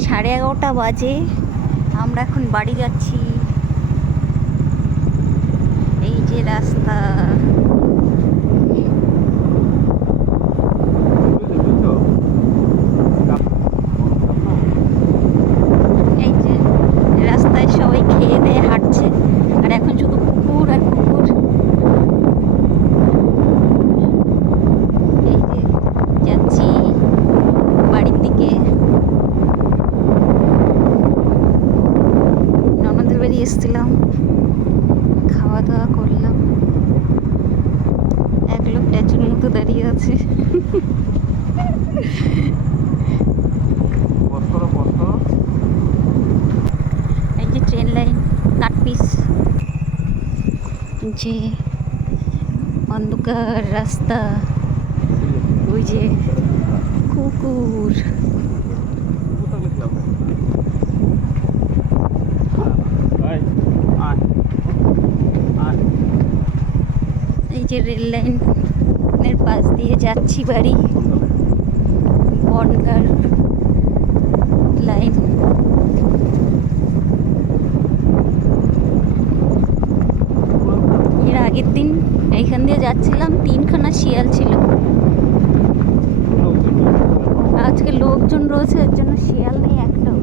11:30 বাজে। আমরা এখন বাড়ি যাচ্ছি। এই যে রাস্তা, এই যে রাস্তায় সবাই খেয়ে দিয়ে হাঁটছে, আর এখন শুধু কুকুর আর কুকুর। এই যে যাচ্ছি বাড়ির দিকে। ননদের বাড়ি এসেছিলাম, খাওয়া দাওয়া করলাম। এক লোক ট্যাচুর মতো দাঁড়িয়ে আছে। এই যে ট্রেন লাইন, কাটপিস, যে অন্ধকার রাস্তা, ওই যে কুকুর। এই যে রেল লাইনের পাশ দিয়ে যাচ্ছি বাড়ি, বনগাঁ লাইন। এর আগের দিন এইখান দিয়ে যাচ্ছিলাম, 3খানা শিয়াল ছিল। আজকে লোকজন রয়েছে, এর জন্য শিয়াল নেই একটাও।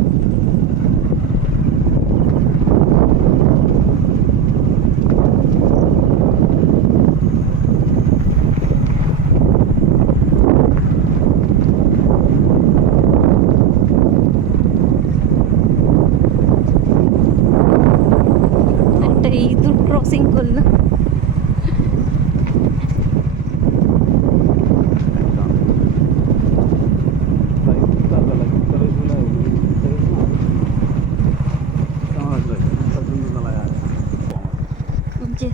একটা ইঁদুর ক্রসিং করলো। যে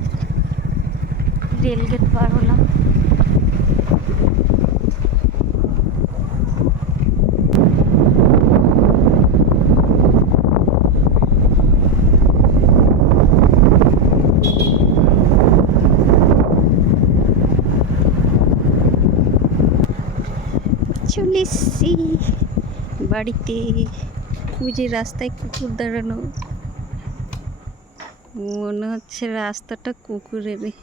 রেল গেট পার হলাম। চলে এসছি বাড়িতে। ওই যে রাস্তায় কুকুর দাঁড়ানো, মনে হচ্ছে রাস্তাটা কুকুরেরই।